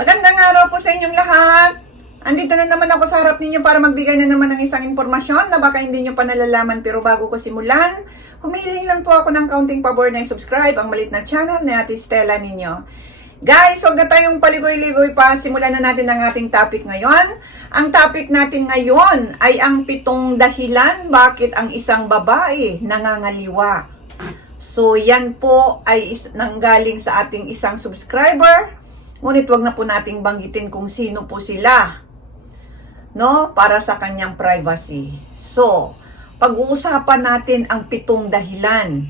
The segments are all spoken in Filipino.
Magandang araw po sa inyong lahat. Andito na naman ako sa harap ninyo para magbigay na naman ng isang impormasyon na baka hindi nyo pa nalalaman pero bago ko simulan, humiling lang po ako ng kaunting pabor na i-subscribe ang malit na channel ni Ate Stella ninyo. Guys, huwag na tayong paligoy-ligoy pa. Simulan na natin ang ating topic ngayon. Ang topic natin ngayon ay ang pitong dahilan bakit ang isang babae nangangaliwa. So, yan po ay is- nanggaling sa ating isang subscriber. Ngunit wag na po nating banggitin kung sino po sila. No? Para sa kanyang privacy. So, pag-uusapan natin ang pitong dahilan.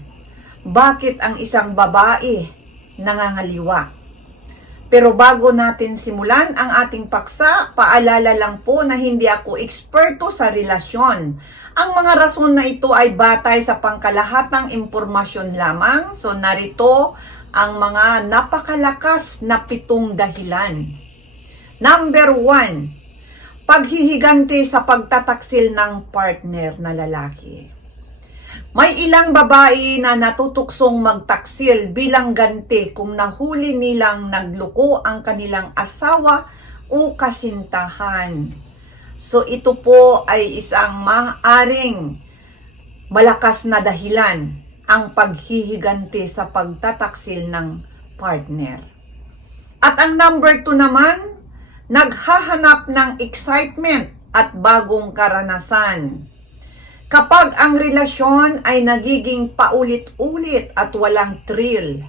Bakit ang isang babae nangangaliwa? Pero bago natin simulan ang ating paksa, paalala lang po na hindi ako eksperto sa relasyon. Ang mga rason na ito ay batay sa pangkalahatang impormasyon lamang. So narito ang mga napakalakas na pitong dahilan. Number one, paghihiganti sa pagtataksil ng partner na lalaki. May ilang babae na natutuksong magtaksil bilang ganti kung nahuli nilang nagluko ang kanilang asawa o kasintahan. So ito po ay isang maaring malakas na dahilan ang paghihiganti sa pagtataksil ng partner. At ang number two naman, naghahanap ng excitement at bagong karanasan. Kapag ang relasyon ay nagiging paulit-ulit at walang thrill,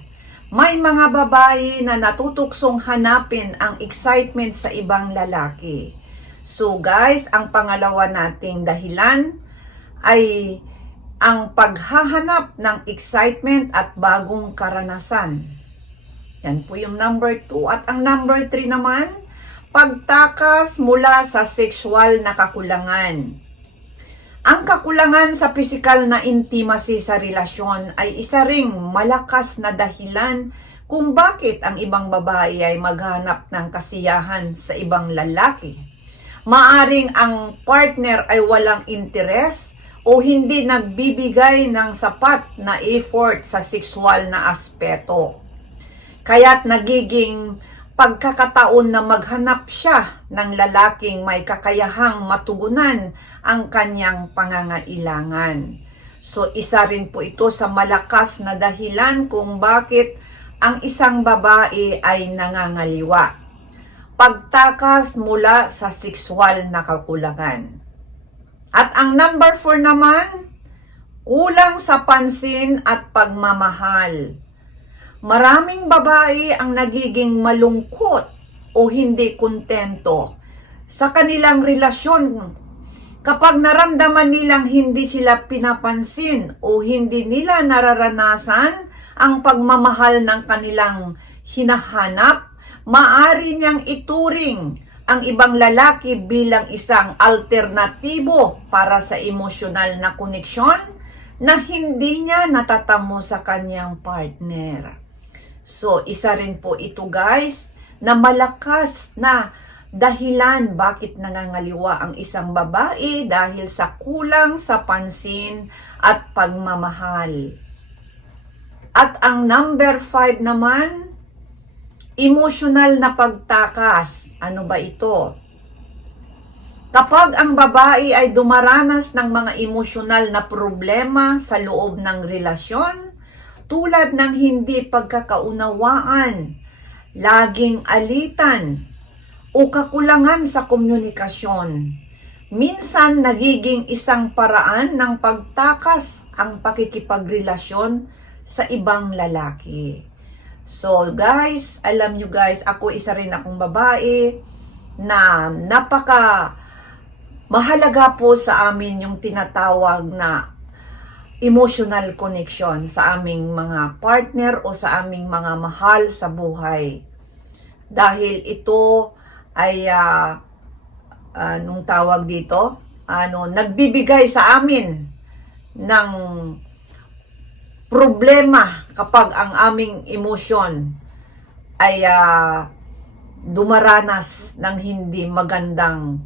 may mga babae na natutuksong hanapin ang excitement sa ibang lalaki. So guys, ang pangalawa nating dahilan ay ang paghahanap ng excitement at bagong karanasan. Yan po yung number 2. At ang number 3 naman, pagtakas mula sa sexual na kakulangan. Ang kakulangan sa pisikal na intimacy sa relasyon ay isa ring malakas na dahilan kung bakit ang ibang babae ay maghanap ng kasiyahan sa ibang lalaki. Maaring ang partner ay walang interes o hindi nagbibigay ng sapat na effort sa sexual na aspeto. Kaya't nagiging pagkakataon na maghanap siya ng lalaking may kakayahang matugunan ang kanyang pangangailangan. So isa rin po ito sa malakas na dahilan kung bakit ang isang babae ay nangangaliwa. Pagtakas mula sa sexual na kakulangan. At ang number 4 naman, kulang sa pansin at pagmamahal. Maraming babae ang nagiging malungkot o hindi kontento sa kanilang relasyon kapag naramdaman nilang hindi sila pinapansin o hindi nila nararanasan ang pagmamahal ng kanilang hinahanap, maari niyang ituring ang ibang lalaki bilang isang alternatibo para sa emosyonal na koneksyon na hindi niya natatamo sa kanyang partner. So, isa rin po ito guys na malakas na dahilan bakit nangangaliwa ang isang babae dahil sa kulang sa pansin at pagmamahal. At ang number 5 naman, emotional na pagtakas. Ano ba ito? Kapag ang babae ay dumaranas ng mga emosyonal na problema sa loob ng relasyon, tulad ng hindi pagkakaunawaan, laging alitan, o kakulangan sa komunikasyon. Minsan nagiging isang paraan ng pagtakas ang pakikipagrelasyon sa ibang lalaki. So guys, alam nyo guys, ako isa rin akong babae na napaka mahalaga po sa amin yung tinatawag na emotional connection sa aming mga partner o sa aming mga mahal sa buhay. Dahil ito ay uh, anong tawag dito? Ano, nagbibigay sa amin ng problema kapag ang aming emosyon ay uh, dumaranas ng hindi magandang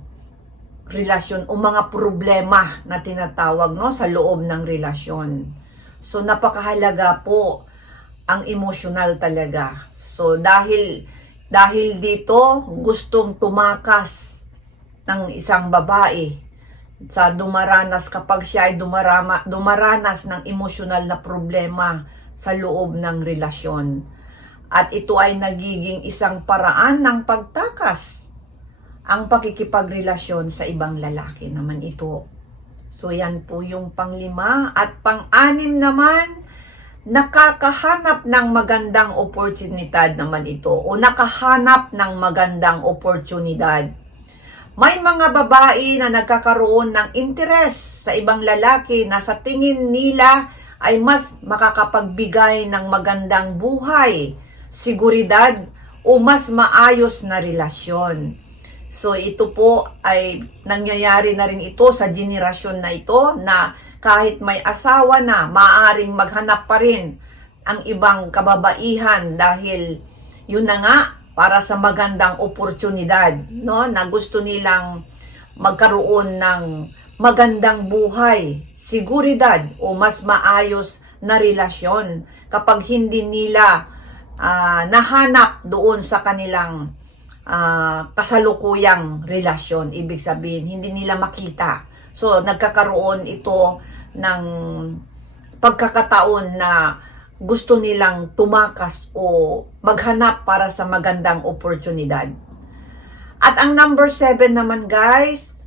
relasyon o mga problema na tinatawag no sa loob ng relasyon. So napakahalaga po ang emotional talaga. So dahil dahil dito gustong tumakas ng isang babae sa dumaranas kapag siya ay dumarama, dumaranas ng emosyonal na problema sa loob ng relasyon. At ito ay nagiging isang paraan ng pagtakas ang pakikipagrelasyon sa ibang lalaki naman ito. So yan po yung panglima at pang-anim naman nakakahanap ng magandang oportunidad naman ito o nakahanap ng magandang oportunidad. May mga babae na nagkakaroon ng interes sa ibang lalaki na sa tingin nila ay mas makakapagbigay ng magandang buhay, seguridad o mas maayos na relasyon. So ito po ay nangyayari na rin ito sa generasyon na ito na kahit may asawa na, maaaring maghanap pa rin ang ibang kababaihan dahil yun na nga para sa magandang oportunidad no na gusto nilang magkaroon ng magandang buhay, seguridad o mas maayos na relasyon kapag hindi nila ah, nahanap doon sa kanilang ah, kasalukuyang relasyon. Ibig sabihin, hindi nila makita. So, nagkakaroon ito ng pagkakataon na gusto nilang tumakas o maghanap para sa magandang oportunidad. At ang number seven naman guys,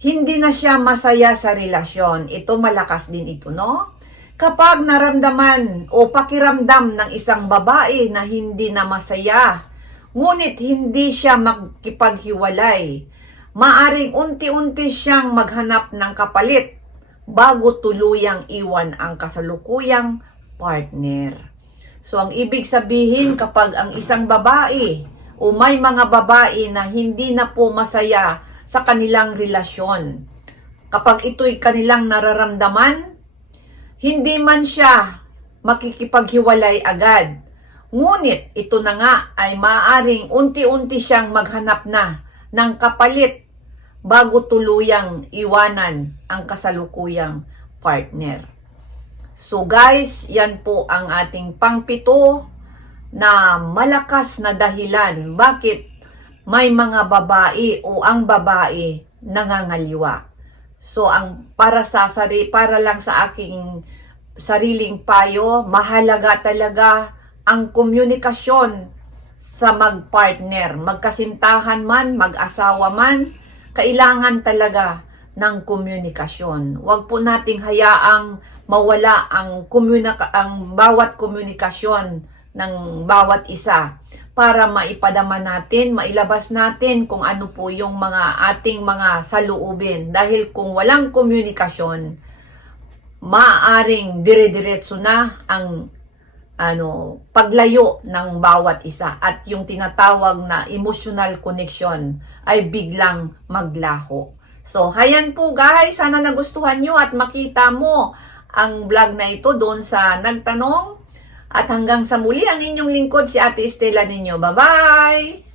hindi na siya masaya sa relasyon. Ito malakas din ito, no? Kapag naramdaman o pakiramdam ng isang babae na hindi na masaya, ngunit hindi siya magkipaghiwalay, maaring unti-unti siyang maghanap ng kapalit bago tuluyang iwan ang kasalukuyang partner. So ang ibig sabihin kapag ang isang babae o may mga babae na hindi na po masaya sa kanilang relasyon, kapag ito'y kanilang nararamdaman, hindi man siya makikipaghiwalay agad. Ngunit ito na nga ay maaring unti-unti siyang maghanap na ng kapalit bago tuluyang iwanan ang kasalukuyang partner. So guys, yan po ang ating pangpito na malakas na dahilan bakit may mga babae o ang babae nangangaliwa. So ang para sa sari para lang sa aking sariling payo, mahalaga talaga ang komunikasyon sa magpartner, magkasintahan man, mag-asawa man, kailangan talaga ng komunikasyon. Huwag po nating hayaang mawala ang komunika ang bawat komunikasyon ng bawat isa para maipadama natin, mailabas natin kung ano po yung mga ating mga saluubin. Dahil kung walang komunikasyon, maaaring dire-diretso na ang ano, paglayo ng bawat isa at yung tinatawag na emotional connection ay biglang maglaho. So, hayan po guys, sana nagustuhan nyo at makita mo ang vlog na ito doon sa nagtanong. At hanggang sa muli, ang inyong lingkod si Ate Estela ninyo. Bye-bye!